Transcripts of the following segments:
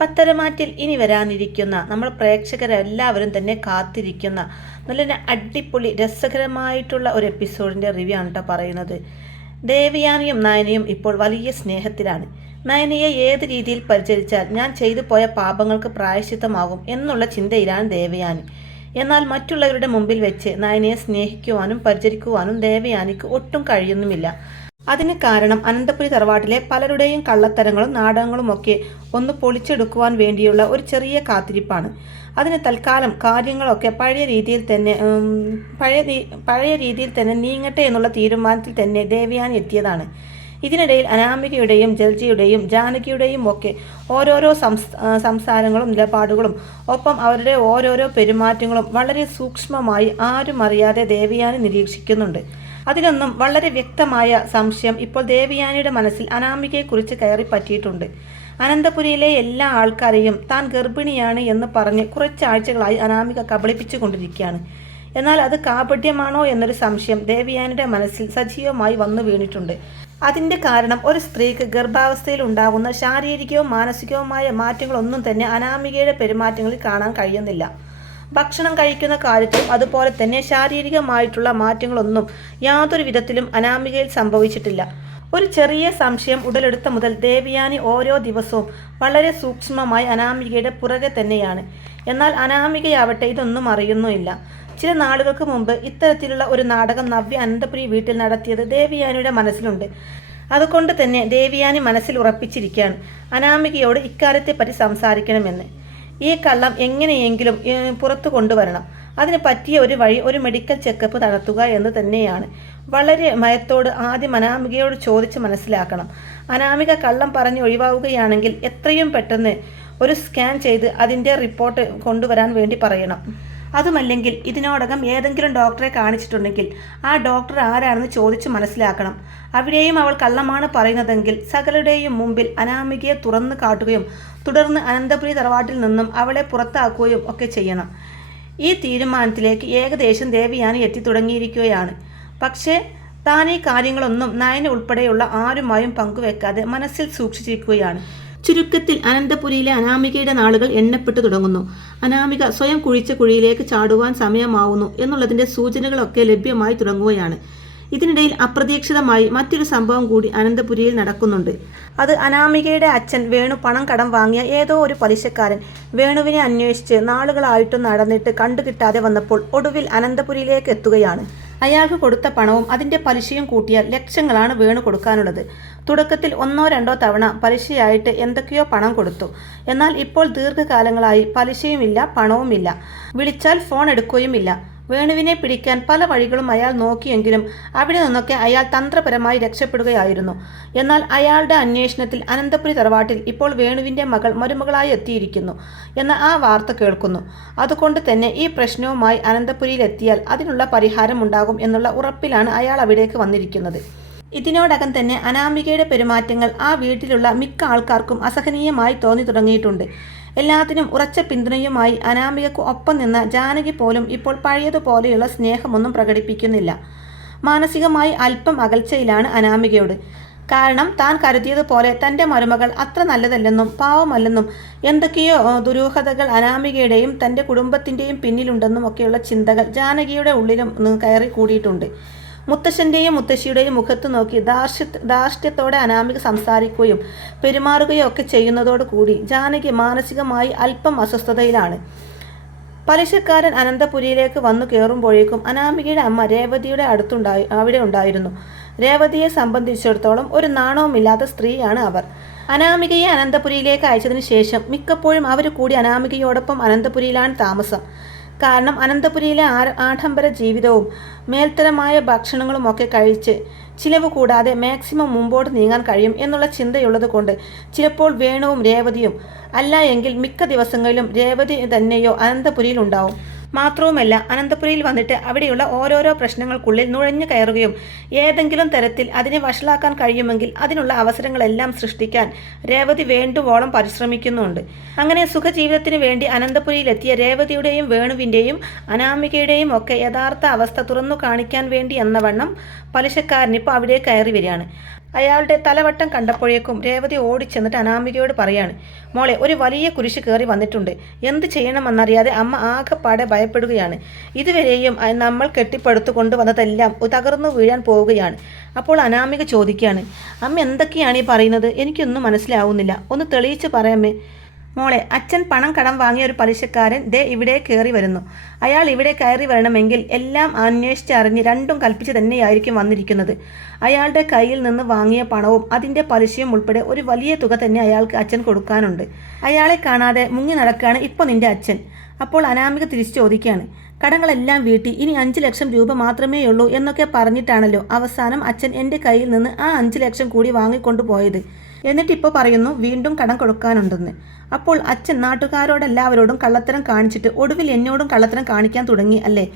പത്തരമാറ്റിൽ ഇനി വരാനിരിക്കുന്ന നമ്മൾ പ്രേക്ഷകരെല്ലാവരും തന്നെ കാത്തിരിക്കുന്ന നല്ല അടിപൊളി രസകരമായിട്ടുള്ള ഒരു എപ്പിസോഡിന്റെ റിവ്യൂ ആണ് കേട്ടോ പറയുന്നത്. ദേവയാനിയും നയനയും ഇപ്പോൾ വലിയ സ്നേഹത്തിലാണ്. നയനയെ ഏത് രീതിയിൽ പരിചരിച്ചാൽ ഞാൻ ചെയ്തു പോയ പാപങ്ങൾക്ക് പ്രായശ്ചിത്തമാകും എന്നുള്ള ചിന്തയിലാണ് ദേവയാനി. എന്നാൽ മറ്റുള്ളവരുടെ മുമ്പിൽ വെച്ച് നയനയെ സ്നേഹിക്കുവാനും പരിചരിക്കുവാനും ദേവയാനിക്ക് ഒട്ടും കഴിയുന്നുമില്ല. അതിന് കാരണം അനന്തപുരി തറവാട്ടിലെ പലരുടെയും കള്ളത്തരങ്ങളും നാടകങ്ങളും ഒക്കെ ഒന്ന് പൊളിച്ചെടുക്കുവാൻ വേണ്ടിയുള്ള ഒരു ചെറിയ കാത്തിരിപ്പാണ്. അതിന് തൽക്കാലം കാര്യങ്ങളൊക്കെ പഴയ രീതിയിൽ തന്നെ പഴയ പഴയ രീതിയിൽ തന്നെ നീങ്ങട്ടെ എന്നുള്ള തീരുമാനത്തിൽ തന്നെ ദേവിയാൻ എത്തിയതാണ്. ഇതിനിടയിൽ അനാമികയുടെയും ജൽജിയുടെയും ജാനകിയുടെയും ഒക്കെ ഓരോരോ സംസാരങ്ങളും നിലപാടുകളും ഒപ്പം അവരുടെ ഓരോരോ പെരുമാറ്റങ്ങളും വളരെ സൂക്ഷ്മമായി ആരും അറിയാതെ ദേവയാനി നിരീക്ഷിക്കുന്നുണ്ട്. അതിലൊന്നും വളരെ വ്യക്തമായ സംശയം ഇപ്പോൾ ദേവിയാനിയുടെ മനസ്സിൽ അനാമികയെക്കുറിച്ച് കയറി പറ്റിയിട്ടുണ്ട്. അനന്തപുരിയിലെ എല്ലാ ആൾക്കാരെയും താൻ ഗർഭിണിയാണ് എന്ന് പറഞ്ഞ് കുറച്ചാഴ്ചകളായി അനാമിക കബളിപ്പിച്ചുകൊണ്ടിരിക്കുകയാണ്. എന്നാൽ അത് കാപട്യമാണോ എന്നൊരു സംശയം ദേവിയാനിയുടെ മനസ്സിൽ സജീവമായി വന്നു വീണിട്ടുണ്ട്. അതിന്റെ കാരണം ഒരു സ്ത്രീക്ക് ഗർഭാവസ്ഥയിൽ ഉണ്ടാകുന്ന ശാരീരികവും മാനസികവുമായ മാറ്റങ്ങളൊന്നും തന്നെ അനാമികയുടെ പെരുമാറ്റങ്ങളിൽ കാണാൻ കഴിയുന്നില്ല. ഭക്ഷണം കഴിക്കുന്ന കാര്യത്തിലും അതുപോലെ തന്നെ ശാരീരികമായിട്ടുള്ള മാറ്റങ്ങളൊന്നും യാതൊരു വിധത്തിലും അനാമികയിൽ സംഭവിച്ചിട്ടില്ല. ഒരു ചെറിയ സംശയം ഉടലെടുത്ത മുതൽ ദേവിയാനി ഓരോ ദിവസവും വളരെ സൂക്ഷ്മമായി അനാമികയുടെ പുറകെ തന്നെയാണ്. എന്നാൽ അനാമികയാവട്ടെ ഇതൊന്നും അറിയുന്നുമില്ല. ചില നാളുകൾക്ക് മുമ്പ് ഇത്തരത്തിലുള്ള ഒരു നാടകം നവ്യ അനന്തപുരി വീട്ടിൽ നടത്തിയത് ദേവിയാനിയുടെ മനസ്സിലുണ്ട്. അതുകൊണ്ട് തന്നെ ദേവിയാനി മനസ്സിൽ ഉറപ്പിച്ചിരിക്കുകയാണ് അനാമികയോട് ഇക്കാര്യത്തെപ്പറ്റി സംസാരിക്കണമെന്ന്. ഈ കള്ളം എങ്ങനെയെങ്കിലും പുറത്തു കൊണ്ടുവരണം. അതിന് പറ്റിയ ഒരു വഴി ഒരു മെഡിക്കൽ ചെക്കപ്പ് നടത്തുക എന്ന് തന്നെയാണ്. വളരെ മയത്തോട് ആദ്യം അനാമികയോട് ചോദിച്ച് മനസ്സിലാക്കണം. അനാമിക കള്ളം പറഞ്ഞ് ഒഴിവാവുകയാണെങ്കിൽ എത്രയും പെട്ടെന്ന് ഒരു സ്കാൻ ചെയ്ത് അതിന്റെ റിപ്പോർട്ട് കൊണ്ടുവരാൻ വേണ്ടി പറയണം. അതുമല്ലെങ്കിൽ ഇതിനോടകം ഏതെങ്കിലും ഡോക്ടറെ കാണിച്ചിട്ടുണ്ടെങ്കിൽ ആ ഡോക്ടർ ആരാണെന്ന് ചോദിച്ച് മനസ്സിലാക്കണം. അവിടെയും അവൾ കള്ളമാണ് പറയുന്നതെങ്കിൽ സകലരുടെയും മുമ്പിൽ അനാമികയെ തുറന്നു കാട്ടുകയും തുടർന്ന് അനന്തപുരി തറവാട്ടിൽ നിന്നും അവളെ പുറത്താക്കുകയും ഒക്കെ ചെയ്യണം. ഈ തീരുമാനത്തിലേക്ക് ഏകദേശം ദേവിയാനി എത്തിത്തുടങ്ങിയിരിക്കുകയാണ്. പക്ഷേ താൻ ഈ കാര്യങ്ങളൊന്നും നയന ഉൾപ്പെടെയുള്ള ആരുമായും പങ്കുവെക്കാതെ മനസ്സിൽ സൂക്ഷിച്ചിരിക്കുകയാണ്. ചുരുക്കത്തിൽ അനന്തപുരിയിലെ അനാമികയുടെ നാളുകൾ എണ്ണപ്പെട്ടു തുടങ്ങുന്നു. അനാമിക സ്വയം കുഴിച്ച കുഴിയിലേക്ക് ചാടുവാൻ സമയമാവുന്നു എന്നുള്ളതിന്റെ സൂചനകളൊക്കെ ലഭ്യമായി തുടങ്ങുകയാണ്. ഇതിനിടയിൽ അപ്രതീക്ഷിതമായി മറ്റൊരു സംഭവം കൂടി അനന്തപുരിയിൽ നടക്കുന്നുണ്ട്. അത് അനാമികയുടെ അച്ഛൻ വേണു പണം കടം വാങ്ങിയ ഏതോ ഒരു പലിശക്കാരൻ വേണുവിനെ അന്വേഷിച്ച് നാളുകളായിട്ടും നടന്നിട്ട് കണ്ടുകിട്ടാതെ വന്നപ്പോൾ ഒടുവിൽ അനന്തപുരിയിലേക്ക് എത്തുകയാണ്. അയാൾക്ക് കൊടുത്ത പണവും അതിന്റെ പലിശയും കൂട്ടിയാൽ ലക്ഷങ്ങളാണ് വേണു കൊടുക്കാനുള്ളത്. തുടക്കത്തിൽ ഒന്നോ രണ്ടോ തവണ പലിശയായിട്ട് എന്തൊക്കെയോ പണം കൊടുത്തു. എന്നാൽ ഇപ്പോൾ ദീർഘകാലങ്ങളായി പലിശയുമില്ല പണവുമില്ല. വിളിച്ചാൽ ഫോൺ എടുക്കുകയുമില്ല. വേണുവിനെ പിടിക്കാൻ പല വഴികളും അയാൾ നോക്കിയെങ്കിലും അവിടെ നിന്നൊക്കെ അയാൾ തന്ത്രപരമായി രക്ഷപ്പെടുകയായിരുന്നു. എന്നാൽ അയാളുടെ അന്വേഷണത്തിൽ അനന്തപുരി തറവാട്ടിൽ ഇപ്പോൾ വേണുവിന്റെ മകൾ മരുമകളായി എത്തിയിരിക്കുന്നു എന്ന ആ വാർത്ത കേൾക്കുന്നു. അതുകൊണ്ട് തന്നെ ഈ പ്രശ്നവുമായി അനന്തപുരിയിൽ എത്തിയാൽ അതിനുള്ള പരിഹാരമുണ്ടാകും എന്നുള്ള ഉറപ്പിലാണ് അയാൾ അവിടേക്ക് വന്നിരിക്കുന്നത്. ഇതിനോടകം തന്നെ അനാമികയുടെ പെരുമാറ്റങ്ങൾ ആ വീട്ടിലുള്ള മിക്ക ആൾക്കാർക്കും അസഹനീയമായി തോന്നി തുടങ്ങിയിട്ടുണ്ട്. എല്ലാത്തിനും ഉറച്ച പിന്തുണയുമായി അനാമികക്ക് ഒപ്പം നിന്ന ജാനകി പോലും ഇപ്പോൾ പഴയതുപോലെയുള്ള സ്നേഹമൊന്നും പ്രകടിപ്പിക്കുന്നില്ല. മാനസികമായി അല്പം അകൽച്ചയിലാണ് അനാമികയോട്. കാരണം താൻ കരുതിയതുപോലെ തന്റെ മരുമകൾ അത്ര നല്ലതല്ലെന്നും പാവമല്ലെന്നും എന്തൊക്കെയോ ദുരൂഹതകൾ അനാമികയുടെയും തന്റെ കുടുംബത്തിന്റെയും പിന്നിലുണ്ടെന്നും ഒക്കെയുള്ള ചിന്തകൾ ജാനകിയുടെ ഉള്ളിലും കയറി കൂടിയിട്ടുണ്ട് മുത്തശ്ശന്റെയും മുത്തശ്ശിയുടെയും മുഖത്ത് നോക്കി ദാർഷ്യ ധാർഷ്ട്യത്തോടെ അനാമിക സംസാരിക്കുകയും പെരുമാറുകയോ ഒക്കെ ചെയ്യുന്നതോടുകൂടി ജാനകി മാനസികമായി അല്പം അസ്വസ്ഥതയിലാണ്. പലിശക്കാരൻ അനന്തപുരിയിലേക്ക് വന്നു കയറുമ്പോഴേക്കും അനാമികയുടെ അമ്മ രേവതിയുടെ അടുത്തുണ്ടായി അവിടെ ഉണ്ടായിരുന്നു. രേവതിയെ സംബന്ധിച്ചിടത്തോളം ഒരു നാണവുമില്ലാത്ത സ്ത്രീയാണ് അവർ. അനാമികയെ അനന്തപുരിയിലേക്ക് അയച്ചതിന് ശേഷം മിക്കപ്പോഴും അവർ കൂടി അനാമികയോടൊപ്പം അനന്തപുരിയിലാണ് താമസം. കാരണം അനന്തപുരിയിലെ ആഡംബര ജീവിതവും മേൽത്തരമായ ഭക്ഷണങ്ങളുമൊക്കെ കഴിച്ച് ചിലവ് കൂടാതെ മാക്സിമം മുമ്പോട്ട് നീങ്ങാൻ കഴിയും എന്നുള്ള ചിന്തയുള്ളത് കൊണ്ട് ചിലപ്പോൾ വേണുവും രേവതിയും അല്ല എങ്കിൽ മിക്ക ദിവസങ്ങളിലും രേവതി തന്നെയോ അനന്തപുരിയിൽ ഉണ്ടാവും മാത്രവുമല്ല അനന്തപുരിയിൽ വന്നിട്ട് അവിടെയുള്ള ഓരോരോ പ്രശ്നങ്ങൾക്കുള്ളിൽ നുഴഞ്ഞു കയറുകയും ഏതെങ്കിലും തരത്തിൽ അതിനെ വഷളാക്കാൻ കഴിയുമെങ്കിൽ അതിനുള്ള അവസരങ്ങളെല്ലാം സൃഷ്ടിക്കാൻ രേവതി വേണ്ടുവോളം പരിശ്രമിക്കുന്നുണ്ട്. അങ്ങനെ സുഖജീവിതത്തിന് വേണ്ടി അനന്തപുരിയിലെത്തിയ രേവതിയുടെയും വേണുവിന്റെയും അനാമികയുടെയും ഒക്കെ യഥാർത്ഥ അവസ്ഥ തുറന്നു കാണിക്കാൻ വേണ്ടി എന്നവണ്ണം പലിശക്കാരൻ പലിശക്കാരനിപ്പോൾ അവിടെ കയറി വരികയാണ്. അയാളുടെ തലവട്ടം കണ്ടപ്പോഴേക്കും രേവതി ഓടിച്ചെന്നിട്ട് അനാമികയോട് പറയാണ് മോളെ ഒരു വലിയ കുരിശ് കയറി വന്നിട്ടുണ്ട്. എന്ത് ചെയ്യണമെന്നറിയാതെ അമ്മ ആകെപ്പാടെ ഭയപ്പെടുകയാണ്. ഇതുവരെയും നമ്മൾ കെട്ടിപ്പടുത്തു കൊണ്ടുവന്നതെല്ലാം തകർന്നു വീഴാൻ പോവുകയാണ്. അപ്പോൾ അനാമിക ചോദിക്കുകയാണ് അമ്മ എന്തൊക്കെയാണ് ഈ പറയുന്നത്? എനിക്കൊന്നും മനസ്സിലാവുന്നില്ല. ഒന്ന് തെളിയിച്ച് പറയാമേ മോളെ അച്ഛൻ പണം കടം വാങ്ങിയ ഒരു പലിശക്കാരൻ ദേ ഇവിടെ കയറി വരുന്നു. അയാൾ ഇവിടെ കയറി വരണമെങ്കിൽ എല്ലാം അന്വേഷിച്ച് അറിഞ്ഞ് രണ്ടും കൽപ്പിച്ച് തന്നെയായിരിക്കും വന്നിരിക്കുന്നത്. അയാളുടെ കയ്യിൽ നിന്ന് വാങ്ങിയ പണവും അതിന്റെ പലിശയും ഉൾപ്പെടെ ഒരു വലിയ തുക തന്നെ അയാൾക്ക് അച്ഛൻ കൊടുക്കാനുണ്ട്. അയാളെ കാണാതെ മുങ്ങി നടക്കുകയാണ് ഇപ്പോൾ നിന്റെ അച്ഛൻ. അപ്പോൾ അനാമിക തിരിച്ചു ചോദിക്കുകയാണ്. കടങ്ങളെല്ലാം വീട്ടി ഇനി അഞ്ച് ലക്ഷം രൂപ മാത്രമേ ഉള്ളൂ എന്നൊക്കെ പറഞ്ഞിട്ടാണല്ലോ അവസാനം അച്ഛൻ എന്റെ കയ്യിൽ നിന്ന് ആ അഞ്ച് ലക്ഷം കൂടി വാങ്ങിക്കൊണ്ടു പോയത് എന്നിട്ടിപ്പോൾ പറയുന്നു വീണ്ടും കടം കൊടുക്കാനുണ്ടെന്ന്. അപ്പോൾ അച്ഛൻ നാട്ടുകാരോടെല്ലാവരോടും കള്ളത്തരം കാണിച്ചിട്ട് ഒടുവിൽ എന്നോടും കള്ളത്തരം കാണിക്കാൻ തുടങ്ങി അല്ലേ?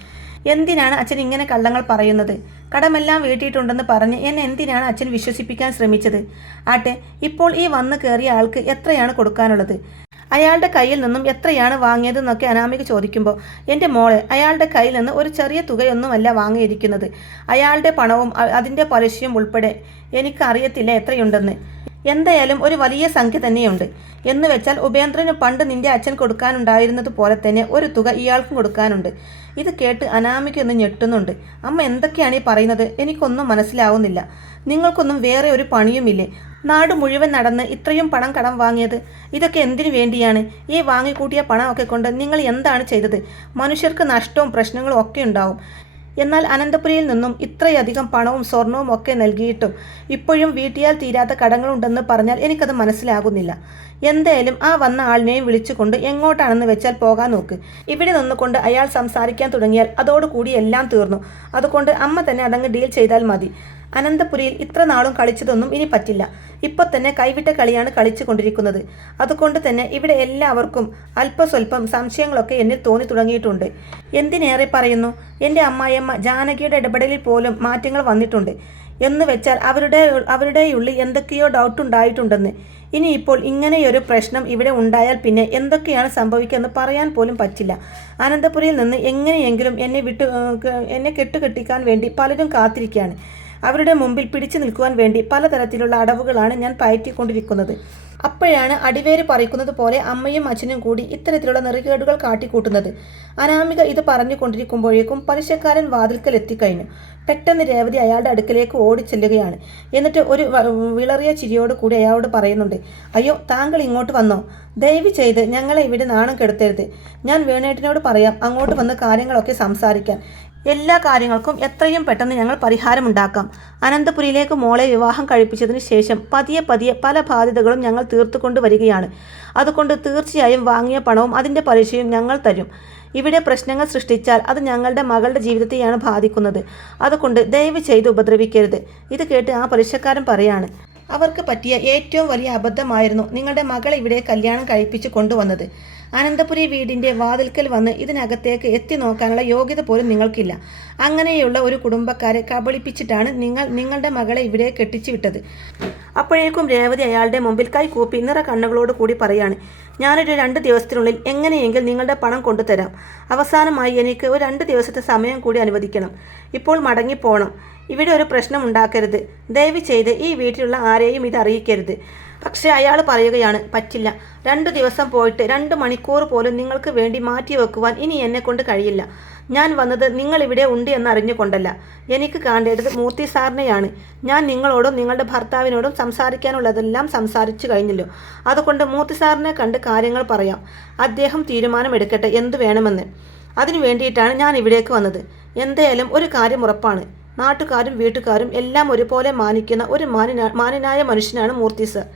എന്തിനാണ് അച്ഛൻ ഇങ്ങനെ കള്ളങ്ങൾ പറയുന്നത്? കടമെല്ലാം വീട്ടിയിട്ടുണ്ടെന്ന് പറഞ്ഞ് എന്നെ എന്തിനാണ് അച്ഛൻ വിശ്വസിപ്പിക്കാൻ ശ്രമിച്ചത്? ആട്ടെ ഇപ്പോൾ ഈ വന്നു കയറിയ ആൾക്ക് എത്രയാണ് കൊടുക്കാനുള്ളത്? അയാളുടെ കയ്യിൽ നിന്നും എത്രയാണ് വാങ്ങിയതെന്നൊക്കെ അനാമിക ചോദിക്കുമ്പോൾ എന്റെ മോളെ അയാളുടെ കയ്യിൽ നിന്ന് ഒരു ചെറിയ തുകയൊന്നുമല്ല വാങ്ങിയിരിക്കുന്നത്. അയാളുടെ പണവും അതിന്റെ പലിശയും ഉൾപ്പെടെ എനിക്കറിയത്തില്ല എത്രയുണ്ടെന്ന്. എന്തായാലും ഒരു വലിയ സംഖ്യ തന്നെയുണ്ട്. എന്ന് വെച്ചാൽ ഉപേന്ദ്രന് പണ്ട് നിന്റെ അച്ഛൻ കൊടുക്കാനുണ്ടായിരുന്നത് പോലെ തന്നെ ഒരു തുക ഇയാൾക്കും കൊടുക്കാനുണ്ട്. ഇത് കേട്ട് അനാമിക ഞെട്ടുന്നുണ്ട്. അമ്മ എന്തൊക്കെയാണ് ഈ പറയുന്നത്? എനിക്കൊന്നും മനസ്സിലാവുന്നില്ല. നിങ്ങൾക്കൊന്നും വേറെ ഒരു പണിയുമില്ലേ? നാട് മുഴുവൻ നടന്ന് ഇത്രയും പണം കടം വാങ്ങിയത്. ഇതൊക്കെ എന്തിനു വേണ്ടിയാണ്? ഈ വാങ്ങിക്കൂട്ടിയ പണമൊക്കെ കൊണ്ട് നിങ്ങൾ എന്താണ് ചെയ്തത്? മനുഷ്യർക്ക് നഷ്ടവും പ്രശ്നങ്ങളും ഒക്കെ ഉണ്ടാവും. എന്നാൽ അനന്തപുരിയിൽ നിന്നും ഇത്രയധികം പണവും സ്വർണവും ഒക്കെ നൽകിയിട്ടും ഇപ്പോഴും വീട്ടിയാൽ തീരാത്ത കടങ്ങളുണ്ടെന്ന് പറഞ്ഞാൽ എനിക്കത് മനസ്സിലാകുന്നില്ല. എന്തായാലും ആ വന്ന ആളിനെയും വിളിച്ചുകൊണ്ട് എങ്ങോട്ടാണെന്ന് വെച്ചാൽ പോകാൻ നോക്ക്. ഇവിടെ നിന്നുകൊണ്ട് അയാൾ സംസാരിക്കാൻ തുടങ്ങിയാൽ അതോടുകൂടി എല്ലാം തീർന്നു. അതുകൊണ്ട് അമ്മ തന്നെ അതങ്ങ് ഡീൽ ചെയ്താൽ മതി. അനന്തപുരിയിൽ ഇത്ര നാളും കളിച്ചതൊന്നും ഇനി പറ്റില്ല. ഇപ്പോൾ തന്നെ കൈവിട്ട കളിയാണ് കളിച്ചു കൊണ്ടിരിക്കുന്നത് അതുകൊണ്ട് തന്നെ ഇവിടെ എല്ലാവർക്കും അല്പസ്വല്പം സംശയങ്ങളൊക്കെ എന്നിൽ തോന്നി തുടങ്ങിയിട്ടുണ്ട്. എന്തിനേറെ പറയുന്നു? എന്റെ അമ്മായിയമ്മ ജാനകിയുടെ ഇടപെടലിൽ പോലും മാറ്റങ്ങൾ വന്നിട്ടുണ്ട്. എന്ന് വെച്ചാൽ അവരുടെ അവരുടെ ഉള്ളിൽ എന്തൊക്കെയോ ഡൗട്ട് ഉണ്ടായിട്ടുണ്ടെന്ന്. ഇനി ഇപ്പോൾ ഇങ്ങനെയൊരു പ്രശ്നം ഇവിടെ ഉണ്ടായാൽ പിന്നെ എന്തൊക്കെയാണ് സംഭവിക്കുകയെന്ന് പറയാൻ പോലും പറ്റില്ല. അനന്തപുരിയിൽ നിന്ന് എങ്ങനെയെങ്കിലും എന്നെ വിട്ടു എന്നെ കെട്ടുകെട്ടിക്കാൻ വേണ്ടി പലരും കാത്തിരിക്കുകയാണ്. അവരുടെ മുമ്പിൽ പിടിച്ചു നിൽക്കുവാൻ വേണ്ടി പലതരത്തിലുള്ള അടവുകളാണ് ഞാൻ പയറ്റിക്കൊണ്ടിരിക്കുന്നത്. അപ്പോഴാണ് അടിവേര് പറിക്കുന്നത് പോലെ അമ്മയും അച്ഛനും കൂടി ഇത്തരത്തിലുള്ള നെറികേടുകൾ കാട്ടിക്കൂട്ടുന്നത്. അനാമിക ഇത് പറഞ്ഞുകൊണ്ടിരിക്കുമ്പോഴേക്കും പലിശക്കാരൻ വാതിൽക്കൽ എത്തിക്കഴിഞ്ഞു പെട്ടെന്ന് രേവതി അയാളുടെ അടുക്കലേക്ക് ഓടിച്ചെല്ലുകയാണ്. എന്നിട്ട് ഒരു വിളറിയ ചിരിയോട് കൂടി അയാളോട് പറയുന്നുണ്ട് അയ്യോ താങ്കൾ ഇങ്ങോട്ട് വന്നോ? ദയവ് ചെയ്ത് ഞങ്ങളെ ഇവിടെ നാണം കെടുത്തരുത്. ഞാൻ വേണേട്ടിനോട് പറയാം അങ്ങോട്ട് വന്ന് കാര്യങ്ങളൊക്കെ സംസാരിക്കാൻ. എല്ലാ കാര്യങ്ങൾക്കും എത്രയും പെട്ടെന്ന് ഞങ്ങൾ പരിഹാരമുണ്ടാക്കാം. അനന്തപുരിയിലേക്ക് മോളെ വിവാഹം കഴിപ്പിച്ചതിന് ശേഷം പതിയെ പതിയെ പല ബാധ്യതകളും ഞങ്ങൾ തീർത്തുകൊണ്ട് വരികയാണ് അതുകൊണ്ട് തീർച്ചയായും വാങ്ങിയ പണവും അതിന്റെ പലിശയും ഞങ്ങൾ തരും. ഇവിടെ പ്രശ്നങ്ങൾ സൃഷ്ടിച്ചാൽ അത് ഞങ്ങളുടെ മകളുടെ ജീവിതത്തെയാണ് ബാധിക്കുന്നത്. അതുകൊണ്ട് ദയവ് ചെയ്ത് ഉപദ്രവിക്കരുത്. ഇത് കേട്ട് ആ പലിശക്കാരൻ പറയാണ്. അവർക്ക് പറ്റിയ ഏറ്റവും വലിയ അബദ്ധമായിരുന്നു നിങ്ങളുടെ മകൾ ഇവിടെ കല്യാണം കഴിപ്പിച്ച് കൊണ്ടുവന്നത്. അനന്തപുരി വീടിന്റെ വാതിൽക്കൽ വന്ന് ഇതിനകത്തേക്ക് എത്തി നോക്കാനുള്ള യോഗ്യത പോലും നിങ്ങൾക്കില്ല. അങ്ങനെയുള്ള ഒരു കുടുംബക്കാരെ കബളിപ്പിച്ചിട്ടാണ് നിങ്ങൾ നിങ്ങളുടെ മകളെ ഇവിടെ കെട്ടിച്ചു വിട്ടത്. അപ്പോഴേക്കും രേവതി അയാളുടെ മുമ്പിൽ കൈകൂപ്പി നിറ കണ്ണുകളോട് കൂടി പറയാണ് ഞാനൊരു രണ്ട് ദിവസത്തിനുള്ളിൽ എങ്ങനെയെങ്കിൽ നിങ്ങളുടെ പണം കൊണ്ടുതരാം. അവസാനമായി എനിക്ക് ഒരു രണ്ട് ദിവസത്തെ സമയം കൂടി അനുവദിക്കണം. ഇപ്പോൾ മടങ്ങിപ്പോണം. ഇവിടെ ഒരു പ്രശ്നം ഉണ്ടാക്കരുത്. ദയവ് ചെയ്ത് ഈ വീട്ടിലുള്ള ആരെയും ഇത് അറിയിക്കരുത്. പക്ഷേ അയാൾ പറയുകയാണ് പറ്റില്ല. രണ്ട് ദിവസം പോയിട്ട് രണ്ട് മണിക്കൂർ പോലും നിങ്ങൾക്ക് വേണ്ടി മാറ്റി വെക്കുവാൻ ഇനി എന്നെ കൊണ്ട് കഴിയില്ല. ഞാൻ വന്നത് നിങ്ങൾ ഇവിടെ ഉണ്ട് എന്ന് അറിഞ്ഞുകൊണ്ടല്ല. എനിക്ക് കാണേണ്ടത് മൂർത്തി സാറിനെയാണ്. ഞാൻ നിങ്ങളോടും നിങ്ങളുടെ ഭർത്താവിനോടും സംസാരിക്കാനുള്ളതെല്ലാം സംസാരിച്ചു കഴിഞ്ഞല്ലോ. അതുകൊണ്ട് മൂർത്തി സാറിനെ കണ്ട് കാര്യങ്ങൾ പറയാം. അദ്ദേഹം തീരുമാനമെടുക്കട്ടെ എന്ത് വേണമെന്ന്. അതിനു വേണ്ടിയിട്ടാണ് ഞാൻ ഇവിടേക്ക് വന്നത്. എന്തായാലും ഒരു കാര്യം ഉറപ്പാണ്. നാട്ടുകാരും വീട്ടുകാരും എല്ലാം ഒരുപോലെ മാനിക്കുന്ന ഒരു മാനിന മാന്യനായ മനുഷ്യനാണ് മൂർത്തി സർ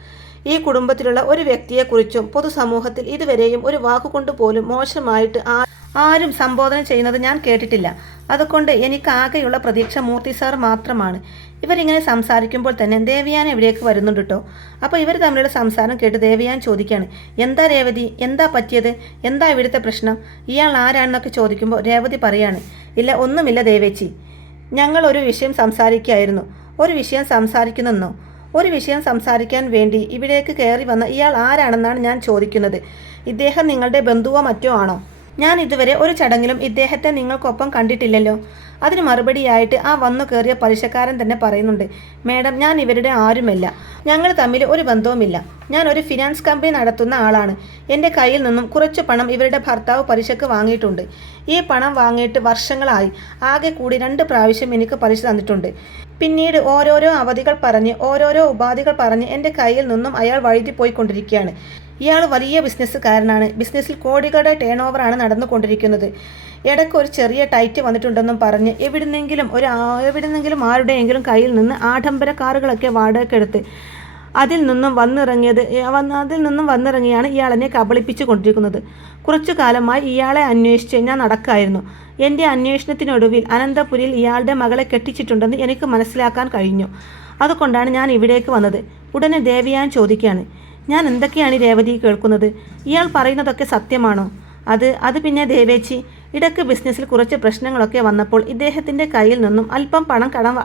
ഈ കുടുംബത്തിലുള്ള ഒരു വ്യക്തിയെക്കുറിച്ചും പൊതുസമൂഹത്തിൽ ഇതുവരെയും ഒരു വാക്കുകൊണ്ട് പോലും മോശമായിട്ട് ആ ആരും സംബോധന ചെയ്യുന്നത് ഞാൻ കേട്ടിട്ടില്ല. അതുകൊണ്ട് എനിക്ക് ആകെയുള്ള പ്രതീക്ഷ മൂർത്തി സാർ മാത്രമാണ്. ഇവരിങ്ങനെ സംസാരിക്കുമ്പോൾ തന്നെ ദേവിയാൻ എവിടേക്ക് വരുന്നുണ്ട് കേട്ടോ അപ്പോൾ ഇവർ തമ്മിലുള്ള സംസാരം കേട്ട് ദേവിയാൻ ചോദിക്കുകയാണ് എന്താ രേവതി? എന്താ പറ്റിയത്? എന്താ ഇവിടുത്തെ പ്രശ്നം? ഇയാൾ ആരാണെന്നൊക്കെ ചോദിക്കുമ്പോൾ രേവതി പറയാണ് ഇല്ല ഒന്നുമില്ല ദേവേച്ചി. ഞങ്ങൾ ഒരു വിഷയം സംസാരിക്കുകയായിരുന്നു. ഒരു വിഷയം സംസാരിക്കുന്നെന്നോ? ഒരു വിഷയം സംസാരിക്കാൻ വേണ്ടി ഇവിടേക്ക് കയറി വന്ന ഇയാൾ ആരാണെന്നാണ് ഞാൻ ചോദിക്കുന്നത്? ഇദ്ദേഹം നിങ്ങളുടെ ബന്ധുവോ മറ്റോ ആണോ? ഞാൻ ഇതുവരെ ഒരു ചടങ്ങിലും ഇദ്ദേഹത്തെ നിങ്ങൾക്കൊപ്പം കണ്ടിട്ടില്ലല്ലോ. അതിന് മറുപടിയായിട്ട് ആ വന്നു കയറിയ പലിശക്കാരൻ തന്നെ പറയുന്നുണ്ട് മേഡം ഞാൻ ഇവരുടെ ആരുമല്ല. ഞങ്ങൾ തമ്മിൽ ഒരു ബന്ധവുമില്ല. ഞാൻ ഒരു ഫിനാൻസ് കമ്പനി നടത്തുന്ന ആളാണ്. എന്റെ കയ്യിൽ നിന്നും കുറച്ച് പണം ഇവരുടെ ഭർത്താവ് പലിശക്ക് വാങ്ങിയിട്ടുണ്ട്. ഈ പണം വാങ്ങിയിട്ട് വർഷങ്ങളായി. ആകെ കൂടി രണ്ട് പ്രാവശ്യം എനിക്ക് പലിശ തന്നിട്ടുണ്ട്. പിന്നീട് ഓരോരോ അവധികൾ പറഞ്ഞ് ഓരോരോ ഉപാധികൾ പറഞ്ഞ് എന്റെ കയ്യിൽ നിന്നും അയാൾ വഴുതി പോയിക്കൊണ്ടിരിക്കുകയാണ്. ഇയാൾ വലിയ ബിസിനസ്സുകാരനാണ്. ബിസിനസ്സിൽ കോടികളുടെ ടേൺ ഓവറാണ് നടന്നുകൊണ്ടിരിക്കുന്നത്. ഇടയ്ക്ക് ഒരു ചെറിയ ടൈറ്റ് വന്നിട്ടുണ്ടെന്നും പറഞ്ഞ് എവിടുന്നെങ്കിലും ഒരു എവിടുന്നെങ്കിലും ആരുടെയെങ്കിലും കയ്യിൽ നിന്ന് ആഡംബര കാറുകളൊക്കെ വാടകയ്ക്കെടുത്ത് അതിൽ നിന്നും വന്നിറങ്ങിയത് അതിൽ നിന്നും വന്നിറങ്ങിയാണ് ഇയാളെന്നെ കബളിപ്പിച്ചു കൊണ്ടിരിക്കുന്നത്. കുറച്ചു കാലമായി ഇയാളെ അന്വേഷിച്ച് ഞാൻ നടക്കായിരുന്നു. എന്റെ അന്വേഷണത്തിനൊടുവിൽ അനന്തപുരിയിൽ ഇയാളുടെ മകളെ കെട്ടിച്ചിട്ടുണ്ടെന്ന് എനിക്ക് മനസ്സിലാക്കാൻ കഴിഞ്ഞു. അതുകൊണ്ടാണ് ഞാൻ ഇവിടേക്ക് വന്നത്. ഉടനെ ദേവിയാൻ ചോദിക്കുകയാണ് ഞാൻ എന്തൊക്കെയാണ് രേവതി കേൾക്കുന്നത്? ഇയാൾ പറയുന്നതൊക്കെ സത്യമാണോ? അത് അത് പിന്നെ ദേവേച്ചി ഇടയ്ക്ക് ബിസിനസ്സിൽ കുറച്ച് പ്രശ്നങ്ങളൊക്കെ വന്നപ്പോൾ ഇദ്ദേഹത്തിന്റെ കയ്യിൽ നിന്നും അല്പം പണം കടം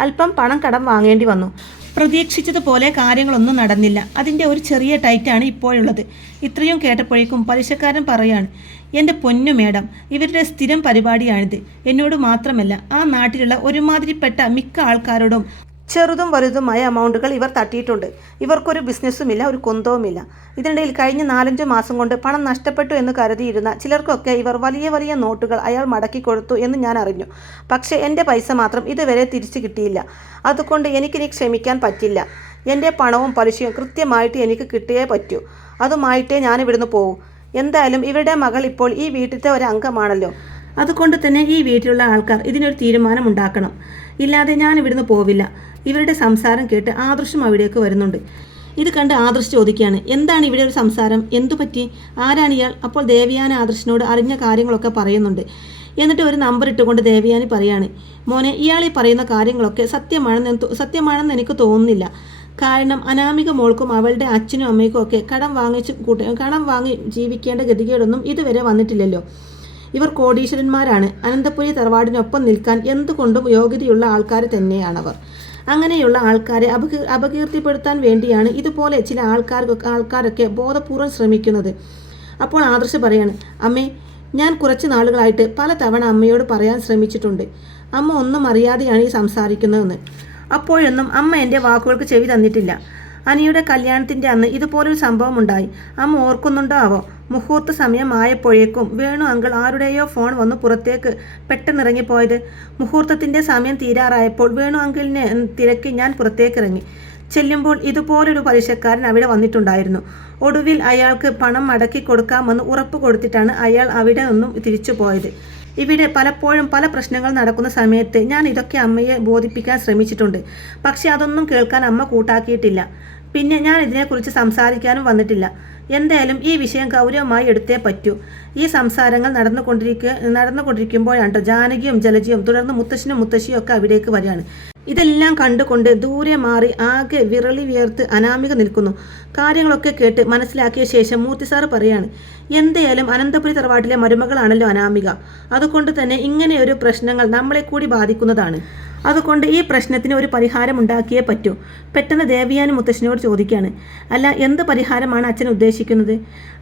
അല്പം പണം കടം വാങ്ങേണ്ടി വന്നു. പ്രതീക്ഷിച്ചതുപോലെ കാര്യങ്ങളൊന്നും നടന്നില്ല. അതിന്റെ ഒരു ചെറിയ ടൈറ്റാണ് ഇപ്പോഴുള്ളത്. ഇത്രയും കേട്ടപ്പോഴേക്കും പലിശക്കാരൻ പറയാണ് എന്റെ പൊന്നു മേഡം ഇവരുടെ സ്ഥിരം പരിപാടിയാണിത്. എന്നോട് മാത്രമല്ല ആ നാട്ടിലുള്ള ഒരുമാതിരിപ്പെട്ട മിക്ക ആൾക്കാരോടും ചെറുതും വലുതുമായ എമൗണ്ടുകൾ ഇവർ തട്ടിയിട്ടുണ്ട്. ഇവർക്കൊരു ബിസിനസ്സുമില്ല ഒരു കുന്തവുമില്ല ഇതിനിടയിൽ കഴിഞ്ഞ നാലഞ്ച് മാസം കൊണ്ട് പണം നഷ്ടപ്പെട്ടു എന്ന് കരുതിയിരുന്ന ചിലർക്കൊക്കെ ഇവർ വലിയ വലിയ നോട്ടുകൾ അയാൾ മടക്കി കൊടുത്തു എന്ന് ഞാൻ അറിഞ്ഞു. പക്ഷേ എന്റെ പൈസ മാത്രം ഇതുവരെ തിരിച്ചു കിട്ടിയില്ല. അതുകൊണ്ട് എനിക്കിനി ക്ഷമിക്കാൻ പറ്റില്ല. എന്റെ പണവും പലിശയും കൃത്യമായിട്ട് എനിക്ക് കിട്ടിയേ പറ്റൂ. അതുമായിട്ടേ ഞാൻ ഇവിടുന്ന് പോകും. എന്തായാലും ഇവരുടെ മകൾ ഇപ്പോൾ ഈ വീട്ടിലത്തെ ഒരു അംഗമാണല്ലോ. അതുകൊണ്ട് തന്നെ ഈ വീട്ടിലുള്ള ആൾക്കാർ ഇതിനൊരു തീരുമാനം ഉണ്ടാക്കണം. ഇല്ലാതെ ഞാൻ ഇവിടുന്ന് പോവില്ല. ഇവരുടെ സംസാരം കേട്ട് ആദർശം അവിടേക്ക് വരുന്നുണ്ട്. ഇത് കണ്ട് ആദർശ് ചോദിക്കുകയാണ് എന്താണ് ഇവിടെ ഒരു സംസാരം? എന്തു പറ്റി? ആരാണ് ഇയാൾ? അപ്പോൾ ദേവിയാന ആദർശിനോട് അറിഞ്ഞ കാര്യങ്ങളൊക്കെ പറയുന്നുണ്ട്. എന്നിട്ട് ഒരു നമ്പർ ഇട്ടുകൊണ്ട് ദേവിയാനി പറയാണ് മോനെ ഇയാൾ ഈ പറയുന്ന കാര്യങ്ങളൊക്കെ സത്യമാണെന്ന് സത്യമാണെന്ന് എനിക്ക് തോന്നുന്നില്ല. കാരണം അനാമിക മോൾക്കും അവളുടെ അച്ഛനും അമ്മയ്ക്കും ഒക്കെ കടം വാങ്ങിച്ച് കൂട്ടി കടം വാങ്ങി ജീവിക്കേണ്ട ഗതികേടൊന്നും ഇതുവരെ വന്നിട്ടില്ലല്ലോ. ഇവർ കോടീശ്വരന്മാരാണ്. അനന്തപുരി തറവാടിനൊപ്പം നിൽക്കാൻ എന്തുകൊണ്ടും യോഗ്യതയുള്ള ആൾക്കാർ തന്നെയാണവർ. അങ്ങനെയുള്ള ആൾക്കാരെ അപകീ അപകീർത്തിപ്പെടുത്താൻ വേണ്ടിയാണ് ഇതുപോലെ ചില ആൾക്കാർക്കൊക്കെ ആൾക്കാരൊക്കെ ബോധപൂർവം ശ്രമിക്കുന്നത്. അപ്പോൾ ആദർശ് പറയാണ് അമ്മേ ഞാൻ കുറച്ച് നാളുകളായിട്ട് പല തവണ അമ്മയോട് പറയാൻ ശ്രമിച്ചിട്ടുണ്ട്. അമ്മ ഒന്നും അറിയാതെയാണ് ഈ സംസാരിക്കുന്നതെന്ന്. അപ്പോഴൊന്നും അമ്മ എന്റെ വാക്കുകൾക്ക് ചെവി തന്നിട്ടില്ല. അനിയുടെ കല്യാണത്തിന്റെ അന്ന് ഇതുപോലൊരു സംഭവം ഉണ്ടായി അമ്മ ഓർക്കുന്നുണ്ടോ ആവോ? മുഹൂർത്ത സമയമായപ്പോഴേക്കും വേണു അങ്കിൾ ആരുടെയോ ഫോൺ വന്നു പുറത്തേക്ക് പെട്ടെന്നിറങ്ങിപ്പോയത്. മുഹൂർത്തത്തിന്റെ സമയം തീരാറായപ്പോൾ വേണു അങ്കിളിനെ തിരക്കി ഞാൻ പുറത്തേക്ക് ഇറങ്ങി ചെല്ലുമ്പോൾ ഇതുപോലൊരു പലിശക്കാരൻ അവിടെ വന്നിട്ടുണ്ടായിരുന്നു. ഒടുവിൽ അയാൾക്ക് പണം മടക്കി കൊടുക്കാമെന്ന് ഉറപ്പ് കൊടുത്തിട്ടാണ് അയാൾ അവിടെ നിന്നും തിരിച്ചു പോയത്. ഇവിടെ പലപ്പോഴും പല പ്രശ്നങ്ങൾ നടക്കുന്ന സമയത്ത് ഞാൻ ഇതൊക്കെ അമ്മയെ ബോധിപ്പിക്കാൻ ശ്രമിച്ചിട്ടുണ്ട്. പക്ഷെ അതൊന്നും കേൾക്കാൻ അമ്മ കൂട്ടാക്കിയിട്ടില്ല. പിന്നെ ഞാൻ ഇതിനെക്കുറിച്ച് സംസാരിക്കാനും വന്നിട്ടില്ല. എന്തായാലും ഈ വിഷയം ഗൗരവമായി എടുത്തേ പറ്റൂ. ഈ സംസാരങ്ങൾ നടന്നുകൊണ്ടിരിക്കുക നടന്നുകൊണ്ടിരിക്കുമ്പോഴാണ് ജാനകിയും ജലജിയും തുടർന്ന് മുത്തശ്ശനും മുത്തശ്ശിയും ഒക്കെ അവിടേക്ക് വരികയാണ്. ഇതെല്ലാം കണ്ടുകൊണ്ട് ദൂരെ മാറി ആകെ വിറളി വിയർത്ത് അനാമിക നിൽക്കുന്നു. കാര്യങ്ങളൊക്കെ കേട്ട് മനസ്സിലാക്കിയ ശേഷം മൂർത്തി സാറ് പറയാണ് എന്തായാലും അനന്തപുരി തറവാട്ടിലെ മരുമകളാണല്ലോ അനാമിക. അതുകൊണ്ട് തന്നെ ഇങ്ങനെയൊരു പ്രശ്നങ്ങൾ നമ്മളെ കൂടി ബാധിക്കുന്നതാണ്. അതുകൊണ്ട് ഈ പ്രശ്നത്തിന് ഒരു പരിഹാരം ഉണ്ടാക്കിയേ പറ്റൂ. പെട്ടെന്ന് ദേവിയാനും മുത്തശ്ശനോട് ചോദിക്കുകയാണ് അല്ല എന്ത് പരിഹാരമാണ് അച്ഛൻ ഉദ്ദേശിക്കുന്നത്?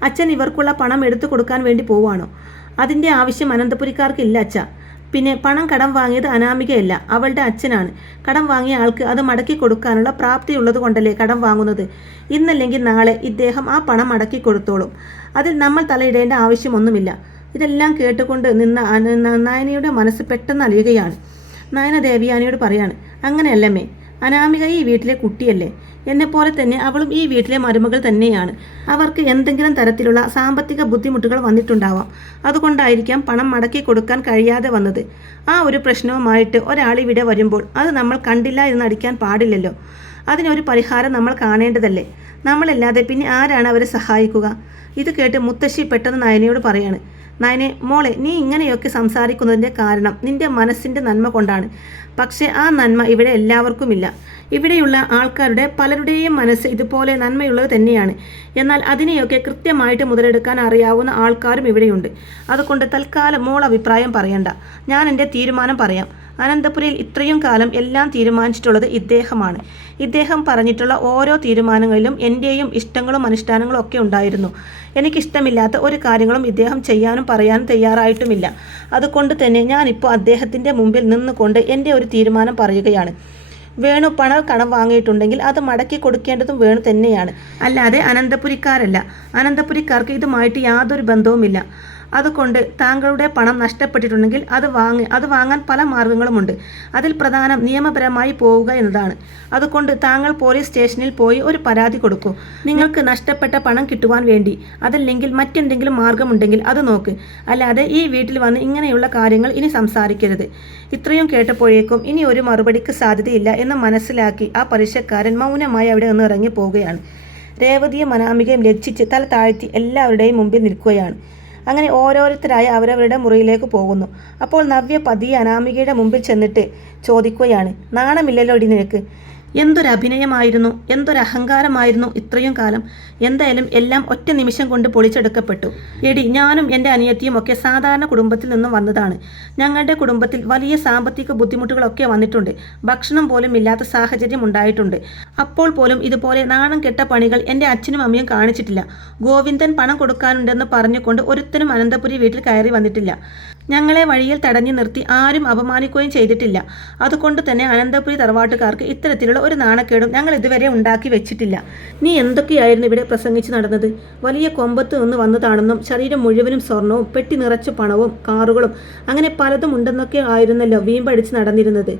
അച്ഛൻ ഇവർക്കുള്ള പണം എടുത്തു കൊടുക്കാൻ വേണ്ടി പോവാണോ? അതിന്റെ ആവശ്യം അനന്തപുരിക്കാർക്കില്ല അച്ഛ. പിന്നെ പണം കടം വാങ്ങിയത് അനാമികയല്ല അവളുടെ അച്ഛനാണ്. കടം വാങ്ങിയ ആൾക്ക് അത് മടക്കി കൊടുക്കാനുള്ള പ്രാപ്തിയുള്ളത് കൊണ്ടല്ലേ കടം വാങ്ങുന്നത്? ഇന്നല്ലെങ്കിൽ നാളെ ഇദ്ദേഹം ആ പണം മടക്കി കൊടുത്തോളും. അതിൽ നമ്മൾ തലയിടേണ്ട ആവശ്യമൊന്നുമില്ല. ഇതെല്ലാം കേട്ടുകൊണ്ട് നിന്ന നായനയുടെ മനസ്സ് പെട്ടെന്ന് അലിയുകയാണ്. നയന ദേവിയാനിയോട് പറയാണ് അങ്ങനെയല്ലമ്മേ അനാമിക ഈ വീട്ടിലെ കുട്ടിയല്ലേ. എന്നെപ്പോലെ തന്നെ അവളും ഈ വീട്ടിലെ മരുമകൾ തന്നെയാണ്. അവർക്ക് എന്തെങ്കിലും തരത്തിലുള്ള സാമ്പത്തിക ബുദ്ധിമുട്ടുകൾ വന്നിട്ടുണ്ടാവാം. അതുകൊണ്ടായിരിക്കാം പണം മടക്കി കൊടുക്കാൻ കഴിയാതെ വന്നത്. ആ ഒരു പ്രശ്നവുമായിട്ട് ഒരാൾ ഇവിടെ വരുമ്പോൾ അത് നമ്മൾ കണ്ടില്ല എന്ന് അടിക്കാൻ പാടില്ലല്ലോ. അതിനൊരു പരിഹാരം നമ്മൾ കാണേണ്ടതല്ലേ. നമ്മളല്ലാതെ പിന്നെ ആരാണ് അവരെ സഹായിക്കുക? ഇത് കേട്ട് മുത്തശ്ശി പെട്ടെന്ന് നയനയോട് പറയാണ് നയനെ മോളെ നീ ഇങ്ങനെയൊക്കെ സംസാരിക്കുന്നതിന്റെ കാരണം നിന്റെ മനസ്സിന്റെ നന്മ കൊണ്ടാണ്. പക്ഷേ ആ നന്മ ഇവിടെ എല്ലാവർക്കുമില്ല. ഇവിടെയുള്ള ആൾക്കാരുടെ പലരുടെയും മനസ്സ് ഇതുപോലെ നന്മയുള്ളത് തന്നെയാണ്. എന്നാൽ അതിനെയൊക്കെ കൃത്യമായിട്ട് മുതലെടുക്കാൻ അറിയാവുന്ന ആൾക്കാരും ഇവിടെയുണ്ട്. അതുകൊണ്ട് തൽക്കാലം മോൾ അഭിപ്രായം പറയണ്ട. ഞാൻ എന്റെ തീരുമാനം പറയാം. അനന്തപുരയിൽ ഇത്രയും കാലം എല്ലാം തീരുമാനിച്ചിട്ടുള്ളത് ഇദ്ദേഹമാണ്. ഇദ്ദേഹം പറഞ്ഞിട്ടുള്ള ഓരോ തീരുമാനങ്ങളിലും എന്റെയും ഇഷ്ടങ്ങളും അനുഷ്ഠാനങ്ങളും ഒക്കെ ഉണ്ടായിരുന്നു. എനിക്കിഷ്ടമില്ലാത്ത ഒരു കാര്യങ്ങളും ഇദ്ദേഹം ചെയ്യാനും പറയാനും തയ്യാറായിട്ടുമില്ല. അതുകൊണ്ട് തന്നെ ഞാനിപ്പോൾ അദ്ദേഹത്തിന്റെ മുമ്പിൽ നിന്നുകൊണ്ട് എന്റെ ഒരു തീരുമാനം പറയുകയാണ്. വേണു പണം കടം വാങ്ങിയിട്ടുണ്ടെങ്കിൽ അത് മടക്കി കൊടുക്കേണ്ടതും വേണു തന്നെയാണ്. അല്ലാതെ അനന്തപുരിക്കാരല്ല. അനന്തപുരിക്കാർക്ക് ഇതുമായിട്ട് യാതൊരു ബന്ധവുമില്ല. അതുകൊണ്ട് താങ്കളുടെ പണം നഷ്ടപ്പെട്ടിട്ടുണ്ടെങ്കിൽ അത് വാങ്ങി അത് വാങ്ങാൻ പല മാർഗങ്ങളുമുണ്ട്. അതിൽ പ്രധാനം നിയമപരമായി പോവുക എന്നതാണ്. അതുകൊണ്ട് താങ്കൾ പോലീസ് സ്റ്റേഷനിൽ പോയി ഒരു പരാതി കൊടുക്കൂ. നിങ്ങൾക്ക് നഷ്ടപ്പെട്ട പണം കിട്ടുവാൻ വേണ്ടി. അതല്ലെങ്കിൽ മറ്റെന്തെങ്കിലും മാർഗമുണ്ടെങ്കിൽ അത് നോക്ക്. അല്ലാതെ ഈ വീട്ടിൽ വന്ന് ഇങ്ങനെയുള്ള കാര്യങ്ങൾ ഇനി സംസാരിക്കരുത്. ഇത്രയും കേട്ടപ്പോഴേക്കും ഇനി ഒരു മറുപടിക്ക് സാധ്യതയില്ല എന്ന് മനസ്സിലാക്കി ആ പലിശക്കാരൻ മൗനമായി അവിടെ നിന്ന് ഇറങ്ങി പോവുകയാണ് രേവതിയും അനാമികയും ലജ്ജിച്ച് തല താഴ്ത്തി എല്ലാവരുടെയും മുമ്പിൽ നിൽക്കുകയാണ്. അങ്ങനെ ഓരോരുത്തരായി അവരവരുടെ മുറിയിലേക്ക് പോകുന്നു. അപ്പോൾ നവ്യ പതിയെ അനാമികയുടെ മുമ്പിൽ ചെന്നിട്ട് ചോദിക്കുകയാണ് നാണമില്ലല്ലോ ഇടി നിനക്ക് എന്തൊരഭിനയമായിരുന്നു എന്തൊരഹങ്കാരമായിരുന്നു ഇത്രയും കാലം. എന്തായാലും എല്ലാം ഒറ്റ നിമിഷം കൊണ്ട് പൊളിച്ചെടുക്കപ്പെട്ടു. എടി ഞാനും എന്റെ അനിയത്തിയും ഒക്കെ സാധാരണ കുടുംബത്തിൽ നിന്നും വന്നതാണ്. ഞങ്ങളുടെ കുടുംബത്തിൽ വലിയ സാമ്പത്തിക ബുദ്ധിമുട്ടുകളൊക്കെ വന്നിട്ടുണ്ട്. ഭക്ഷണം പോലും ഇല്ലാത്ത സാഹചര്യം ഉണ്ടായിട്ടുണ്ട്. അപ്പോൾ പോലും ഇതുപോലെ നാണം കെട്ട പണികൾ എന്റെ അച്ഛനും അമ്മയും കാണിച്ചിട്ടില്ല. ഗോവിന്ദൻ പണം കൊടുക്കാനുണ്ടെന്ന് പറഞ്ഞുകൊണ്ട് ഒരുത്തനും അനന്തപുരി വീട്ടിൽ കയറി വന്നിട്ടില്ല. ഞങ്ങളെ വഴിയിൽ തടഞ്ഞു നിർത്തി ആരും അപമാനിക്കുകയും ചെയ്തിട്ടില്ല. അതുകൊണ്ട് തന്നെ അനന്തപുരി തറവാട്ടുകാർക്ക് ഇത്തരത്തിലുള്ള ഒരു നാണക്കേടും ഞങ്ങൾ ഇതുവരെ ഉണ്ടാക്കി വെച്ചിട്ടില്ല. നീ എന്തൊക്കെയായിരുന്നു ഇവിടെ പ്രസംഗിച്ച് നടന്നത്? വലിയ കൊമ്പത്ത് നിന്ന് വന്നതാണെന്നും ശരീരം മുഴുവനും സ്വർണവും പെട്ടി നിറച്ച പണവും കാറുകളും അങ്ങനെ പലതും ഉണ്ടെന്നൊക്കെ ആയിരുന്നല്ലോ വീമ്പടിച്ച് നടന്നിരുന്നത്.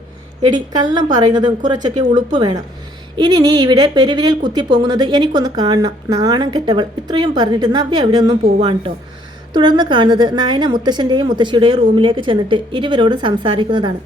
എടി കള്ളം പറയുന്നതും കുറച്ചൊക്കെ ഉളുപ്പ് വേണം. ഇനി നീ ഇവിടെ പെരുവിരൽ കുത്തിപ്പോങ്ങുന്നത് എനിക്കൊന്ന് കാണണം. നാണം കെട്ടവൾ. ഇത്രയും പറഞ്ഞിട്ട് നവ്യ അവിടെ ഒന്നും പോവാൻ കേട്ടോ തുടർന്ന് കാണുന്നത് നയന മുത്തശ്ശന്റെയും മുത്തശ്ശിയുടെയും റൂമിലേക്ക് ചെന്നിട്ട് ഇരുവരോടും സംസാരിക്കുന്നതാണ്.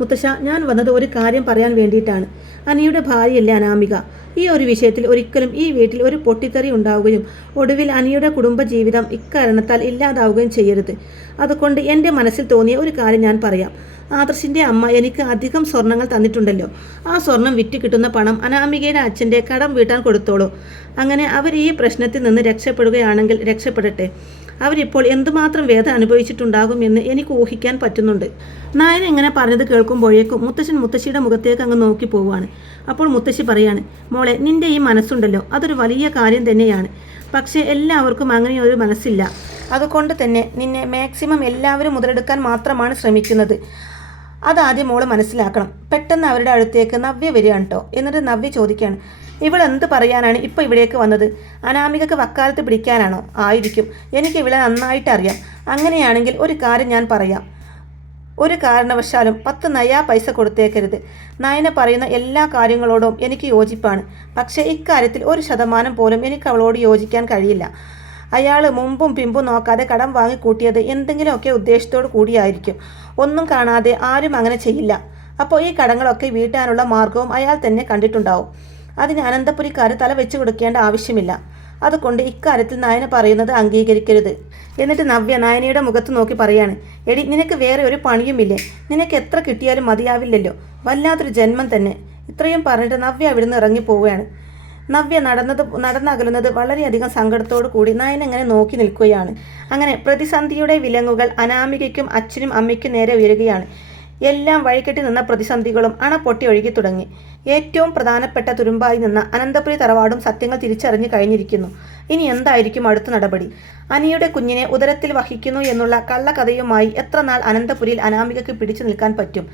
മുത്തശ്ശ ഞാൻ വന്നത് ഒരു കാര്യം പറയാൻ വേണ്ടിയിട്ടാണ്. അനിയുടെ ഭാര്യയല്ലേ അനാമിക. ഈ ഒരു വിഷയത്തിൽ ഒരിക്കലും ഈ വീട്ടിൽ ഒരു പൊട്ടിത്തെറി ഉണ്ടാവുകയും ഒടുവിൽ അനിയുടെ കുടുംബജീവിതം ഇക്കാരണത്താൽ ഇല്ലാതാവുകയും ചെയ്യരുത്. അതുകൊണ്ട് എന്റെ മനസ്സിൽ തോന്നിയ ഒരു കാര്യം ഞാൻ പറയാം. ആദർശിന്റെ അമ്മ എനിക്ക് അധികം സ്വർണങ്ങൾ തന്നിട്ടുണ്ടല്ലോ. ആ സ്വർണം വിറ്റ് കിട്ടുന്ന പണം അനാമികയുടെ അച്ഛന്റെ കടം വീട്ടാൻ കൊടുത്തോളൂ. അങ്ങനെ അവർ ഈ പ്രശ്നത്തിൽ നിന്ന് രക്ഷപ്പെടുകയാണെങ്കിൽ രക്ഷപ്പെടട്ടെ. അവരിപ്പോൾ എന്തുമാത്രം വേദന അനുഭവിച്ചിട്ടുണ്ടാകുമെന്ന് എനിക്ക് ഊഹിക്കാൻ പറ്റുന്നുണ്ട്. നായൻ ഇങ്ങനെ പറഞ്ഞത് കേൾക്കുമ്പോഴേക്കും മുത്തശ്ശൻ മുത്തശ്ശിയുടെ മുഖത്തേക്ക് അങ്ങ് നോക്കി പോവുകയാണ്. അപ്പോൾ മുത്തശ്ശി പറയാണ് മോളെ നിന്റെ ഈ മനസ്സുണ്ടല്ലോ. അതൊരു വലിയ കാര്യം തന്നെയാണ്. പക്ഷേ എല്ലാവർക്കും അങ്ങനെ ഒരു മനസ്സില്ല. അതുകൊണ്ട് തന്നെ നിന്നെ മാക്സിമം എല്ലാവരും മുതലെടുക്കാൻ മാത്രമാണ് ശ്രമിക്കുന്നത്. അതാദ്യം മോൾ മനസ്സിലാക്കണം. പെട്ടെന്ന് അവരുടെ അടുത്തേക്ക് നവ്യ വരികയാണ് കേട്ടോ എന്നിട്ട് നവ്യ ചോദിക്കുകയാണ് ഇവൾ എന്ത് പറയാനാണ് ഇപ്പോൾ ഇവിടേക്ക് വന്നത്? അനാമികക്ക് വക്കാലത്ത് പിടിക്കാനാണോ? ആയിരിക്കും. എനിക്ക് ഇവളെ നന്നായിട്ട് അറിയാം അങ്ങനെയാണെങ്കിൽ ഒരു കാര്യം ഞാൻ പറയാം. ഒരു കാരണവശാലും പത്ത് നയാ പൈസ കൊടുത്തേക്കരുത്. നയന പറയുന്ന എല്ലാ കാര്യങ്ങളോടും എനിക്ക് യോജിപ്പാണ്. പക്ഷേ ഇക്കാര്യത്തിൽ ഒരു ശതമാനം പോലും എനിക്ക് അവളോട് യോജിക്കാൻ കഴിയില്ല. അയാൾ മുമ്പും പിമ്പും നോക്കാതെ കടം വാങ്ങിക്കൂട്ടിയത് എന്തെങ്കിലുമൊക്കെ ഉദ്ദേശത്തോടു കൂടിയായിരിക്കും. ഒന്നും കാണാതെ ആരും അങ്ങനെ ചെയ്യില്ല. അപ്പോൾ ഈ കടങ്ങളൊക്കെ വീട്ടാനുള്ള മാർഗവും അയാൾ തന്നെ കണ്ടിട്ടുണ്ടാവും. അതിന് അനന്തപുരിക്കാർ തല വെച്ചു കൊടുക്കേണ്ട ആവശ്യമില്ല. അതുകൊണ്ട് ഇക്കാര്യത്തിൽ നായന പറയുന്നത് അംഗീകരിക്കരുത്. എന്നിട്ട് നവ്യ നയനയുടെ മുഖത്ത് നോക്കി പറയാണ് എടി നിനക്ക് വേറെ ഒരു പണിയുമില്ലേ? നിനക്ക് എത്ര കിട്ടിയാലും മതിയാവില്ലല്ലോ. വല്ലാത്തൊരു ജന്മം തന്നെ. ഇത്രയും പറഞ്ഞിട്ട് നവ്യ അവിടുന്ന് ഇറങ്ങി പോവുകയാണ്. നവ്യ നടന്നത് നടന്നകലുന്നത് വളരെയധികം സങ്കടത്തോടു കൂടി നയനങ്ങനെ നോക്കി നിൽക്കുകയാണ്. അങ്ങനെ പ്രതിസന്ധിയുടെ വിലങ്ങുകൾ അനാമികയ്ക്കും അച്ഛനും അമ്മയ്ക്കും നേരെ ഉയരുകയാണ്. എല്ലാം വഴിക്കെട്ടി നിന്ന പ്രതിസന്ധികളും അണ പൊട്ടി ഒഴുകി തുടങ്ങി. ഏറ്റവും പ്രധാനപ്പെട്ട തുരുമ്പായി നിന്ന അനന്തപുരി തറവാടും സത്യങ്ങൾ തിരിച്ചറിഞ്ഞു കഴിഞ്ഞിരിക്കുന്നു. ഇനി എന്തായിരിക്കും അടുത്ത നടപടി? അനിയുടെ കുഞ്ഞിനെ ഉദരത്തിൽ വഹിക്കുന്നു എന്നുള്ള കള്ളകഥയുമായി എത്ര നാൾ അനന്തപുരിയിൽ അനാമികയ്ക്ക് പിടിച്ചു നിൽക്കാൻ പറ്റും?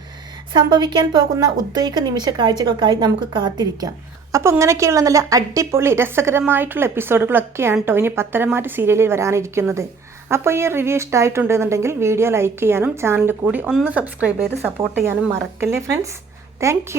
സംഭവിക്കാൻ പോകുന്ന ഉദ്വേഗ നിമിഷ കാഴ്ചകൾക്കായി നമുക്ക് കാത്തിരിക്കാം. അപ്പോൾ ഇങ്ങനെയൊക്കെയുള്ള നല്ല അടിപൊളി രസകരമായിട്ടുള്ള എപ്പിസോഡുകളൊക്കെയാണ് കേട്ടോ ഇനി പത്തരമാറ്റ് സീരിയലിൽ വരാനിരിക്കുന്നത്. അപ്പോൾ ഈ റിവ്യൂ ഇഷ്ടമായിട്ടുണ്ടെന്നുണ്ടെങ്കിൽ വീഡിയോ ലൈക്ക് ചെയ്യാനും ചാനൽ കൂടി ഒന്ന് സബ്സ്ക്രൈബ് ചെയ്ത് സപ്പോർട്ട് ചെയ്യാനും മറക്കല്ലേ ഫ്രണ്ട്സ് താങ്ക്